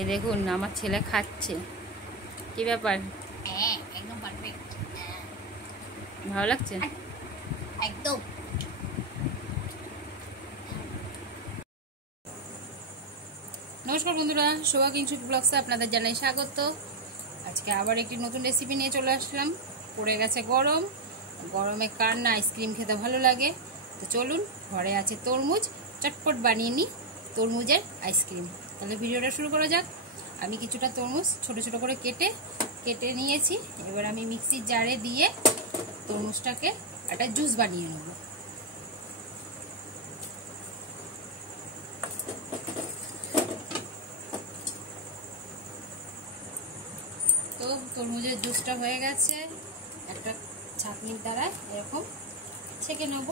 এই দেখুন আমার ছেলে খাচ্ছে। কি ব্যাপার? একদম পারফেক্ট। ভালো লাগছে? একদম। নমস্কার বন্ধুরা, শোভা কিংসুক ব্লগসে আপনাদের জানাই স্বাগত। আজকে আবার একটি নতুন রেসিপি নিয়ে চলে আসলাম। পড়ে গেছে গরম, গরমে কার না আইসক্রিম খেতে ভালো লাগে। তো চলুন, ঘরে আছে তরমুজ, চটপট বানিয়ে নিই তরমুজের আইসক্রিম। তাহলে ভিডিওটা শুরু করা যাক। আমি কিছুটা তরমুজ ছোট ছোট করে কেটে নিয়েছি। এবার আমি মিক্সির জারে দিয়ে তরমুজটাকে একটা জুস বানিয়ে নেব। তো তরমুজের জুসটা হয়ে গেছে। একটা ছাঁকনির দ্বারা এরকম ছেঁকে নেব,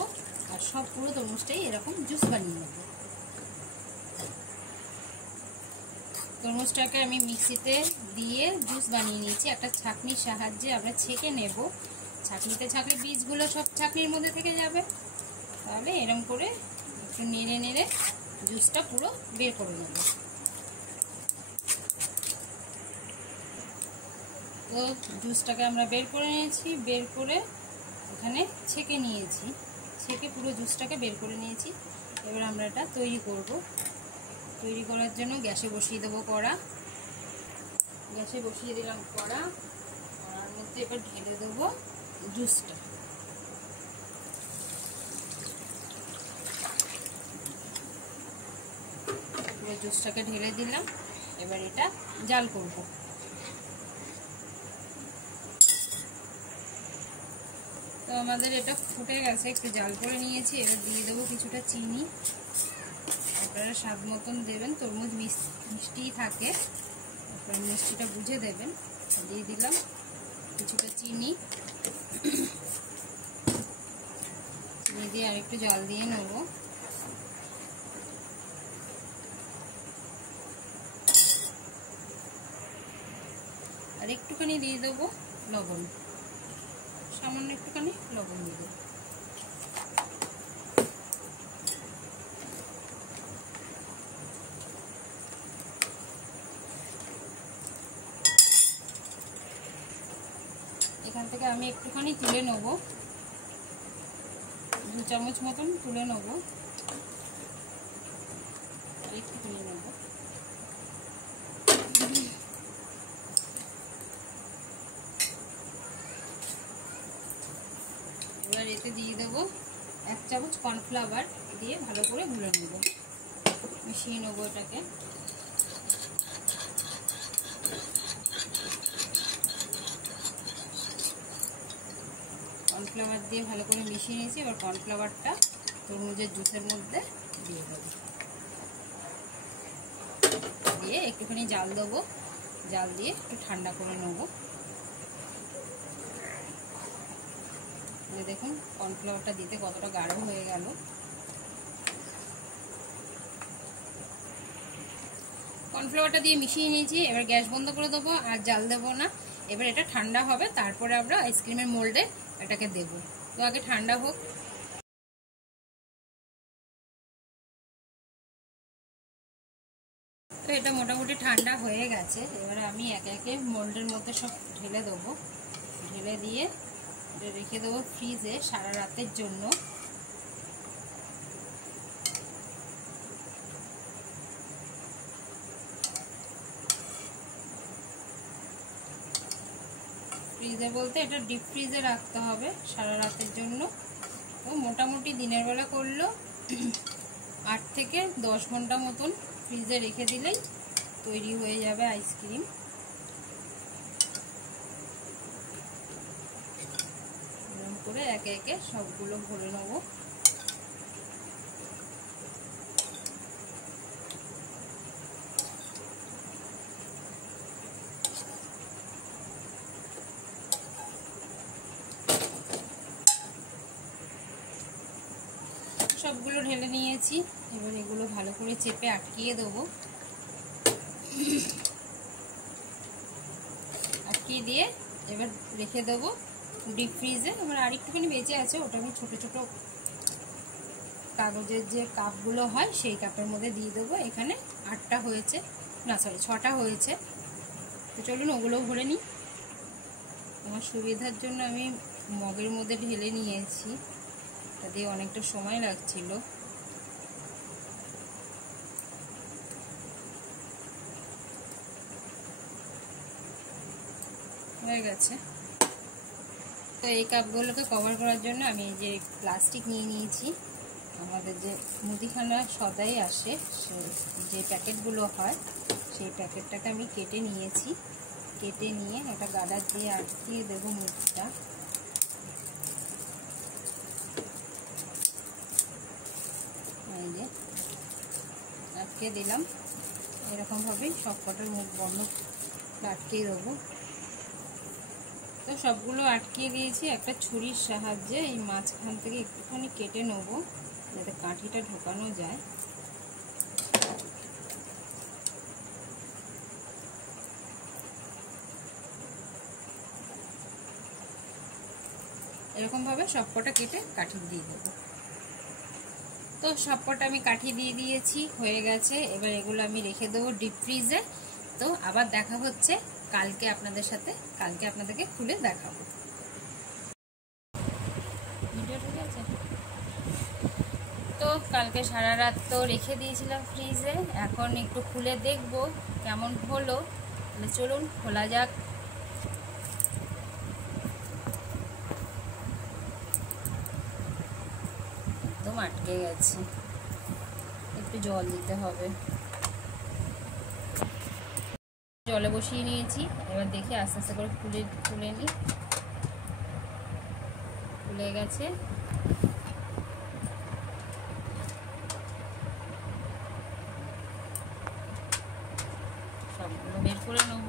আর সব পুরো তরমুজটাই এরকম জুস বানিয়ে নেব। তরমুজটাকে আমি মিক্সিতে দিয়ে জুস বানিয়ে নিয়েছি। একটা ছাঁকনির সাহায্যে আমরা ছেঁকে নেব। ছাঁকনিতে ছাঁকলে বীজগুলো সব ছাঁকনির মধ্যে থেকে যাবে। তাহলে এরকম করে একটু নেড়ে নেড়ে জুসটা পুরো বের করে নেব। তো জুসটাকে আমরা বের করে নিয়েছি, বের করে এখানে ছেঁকে নিয়েছি, ছেঁকে পুরো জুসটাকে বের করে নিয়েছি। এবার আমরা এটা তৈরি করব। তৈরি করার জন্য গ্যাসে বসিয়ে দেবো কড়া। গ্যাসে বসিয়ে দিলাম কড়া। কড়ার মধ্যে এবার ঢেলে দেবো জুসটা। পুরো জুসটাকে ঢেলে দিলাম। এবার এটা জাল করব। তো আমাদের এটা ফুটে গেছে, একটু জাল করে নিয়েছি। এবার দিয়ে দেবো কিছুটা চিনি। আপনারা স্বাদ মতন দেবেন, তরমুজ মিষ্টি থাকে, আপনারা মিষ্টিটা বুঝে দেবেন। দিয়ে দিলাম কিছুটা চিনি। চিনি দিয়ে আর একটু জল দিয়ে নেব। আর একটুখানি দিয়ে দেবো লবণ, সামান্য একটুখানি লবণ দিয়ে দেবো। এখান থেকে আমি একটুখানি তুলে নেব, 2 চামচ মতন তুলে নেব। আর একটু তুলে নেব। এবার এতে দিয়ে দেবো 1 চামচ কর্নফ্লাওয়ার, দিয়ে ভালো করে গুলে নেব, মিশিয়ে নেবো এটাকে। কর্নফ্লাওয়ার দিয়ে ভালো করে মিশিয়ে নিয়েছি। এবার কর্নফ্লাওয়ারটা তরমুজের জুসের মধ্যে দিয়ে দেবো, দিয়ে একটুখানি জাল দেবো। জাল দিয়ে একটু ঠান্ডা করে নেব। দেখুন কর্নফ্লাওয়ারটা দিতে কতটা গাঢ় হয়ে গেল। কর্নফ্লাওয়ারটা দিয়ে মিশিয়ে নিয়েছি। এবার গ্যাস বন্ধ করে দেবো, আর জাল দেবো না। এবার এটা ঠান্ডা হবে, তারপরে আমরা আইসক্রিমের মোল্ডে এটাকে দেব। তো আগে ঠান্ডা হোক। তো এটা মোটামুটি ঠান্ডা হয়ে গেছে। এবারে আমি একে একে মোল্ডের মধ্যে সব ঢেলে দেবো। ঢেলে দিয়ে রেখে দেবো ফ্রিজে সারা রাতের জন্য। ফ্রিজে বলতে এটা ডিপ ফ্রিজে রাখতে হবে সারা রাতের জন্য। তো মোটামুটি দিনের বেলা করলেও 8 থেকে 10 ঘন্টা মতন ফ্রিজে রেখে দিলেই তৈরি হয়ে যাবে আইসক্রিম। এরকম করে একে একে সবগুলো ভরে নেব। সবগুলো ঢেলে নিয়েছি। এবার এগুলো ভালো করে চেপে আটকিয়ে দেবো। আটকিয়ে দিয়ে এবার রেখে দেবো ডিপ ফ্রিজে। এবার আরেকটুখানি বেঁচে আছে, ওটা আমি ছোট ছোট কাগজের যে কাপগুলো হয় সেই কাপের মধ্যে দিয়ে দেবো। এখানে 8টা হয়েছে, না সরি 6টা হয়েছে। তো চলুন ওগুলোও ভরে নিই। আমার সুবিধার জন্য আমি মগের মধ্যে ঢেলে নিয়েছি, তাতে অনেকটা সময় লাগছিল। হয়ে গেছে। তো এই কাপগুলোকে কভার করার জন্য আমি এই যে প্লাস্টিক নিয়ে নিয়েছি। আমাদের যে মুদিখানা সদাই আসে যে প্যাকেটগুলো হয়, সেই প্যাকেটটাকে আমি কেটে নিয়েছি। কেটে নিয়ে একটা গার্ডার দিয়ে আটকিয়ে দেবো মুখটা। এই যে আটকে দিলাম। এরকমভাবেই সব কটার মুখ বন্ধ আটকিয়ে দেবো। তো সবগুলো আটকিয়ে দিয়েছি। একটা ছুরির সাহায্যে এই মাঝখান থেকে একটুখানি কেটে নেব, যাতে কাঠিটা ঢোকানো যায়। এরকমভাবে সবকটা কেটে কাঠি দিয়ে দেবো। তো সবকটা আমি কাঠি দিয়ে দিয়েছি, হয়ে গেছে। এবার এগুলো আমি রেখে দেবো ডিপ ফ্রিজে। তো আবার দেখা হচ্ছে কালকে আপনাদের সাথে, কালকে আপনাদেরকে খুলে দেখাবো। তো কালকে সারা রাত তো রেখে দিয়েছিলাম ফ্রিজে, এখন একটু খুলে দেখবো কেমন হলো। তাহলে চলুন খোলা যাক। একদম আটকে গেছে, একটু জল দিতে হবে। জলে বসিয়ে নিয়েছি, এবার দেখি আস্তে আস্তে করে খুলে নিই। খুলে গেছে। সবগুলো বের করে নেব।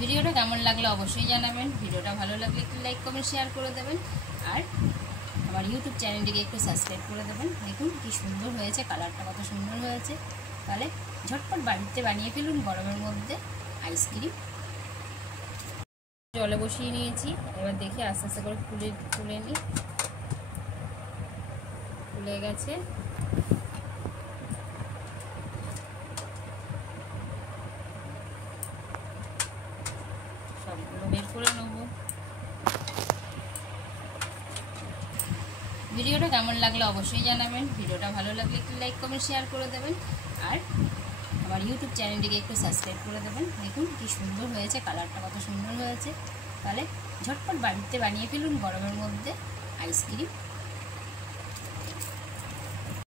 ভিডিওটা কেমন লাগলো অবশ্যই জানাবেন। ভিডিওটা ভালো লাগলে একটু লাইক কমেন্ট শেয়ার করে দেবেন, আর আমার ইউটিউব চ্যানেলটিকে একটু সাবস্ক্রাইব করে দেবেন। দেখুন কি সুন্দর হয়েছে, কালারটা কত সুন্দর হয়েছে। তাহলে ঝটপট বাড়িতে বানিয়ে ফেলুন গরমের মধ্যে আইসক্রিম। জলে বসিয়ে নিয়েছি, এবার দেখি আস্তে আস্তে করে খুলে নিই। খুলে গেছে। সবগুলো বের করে নেব। ভিডিওটা কেমন লাগলো অবশ্যই জানাবেন। ভিডিওটা ভালো লাগলে একটু লাইক কমেন্ট শেয়ার করে দেবেন, আর আমার ইউটিউব চ্যানেলটিকে একটু সাবস্ক্রাইব করে দেবেন। দেখুন কি সুন্দর হয়েছে, কালারটা কত সুন্দর হয়েছে। তাহলে ঝটপট বাড়িতে বানিয়ে ফেলুন গরমের মধ্যে আইসক্রিম।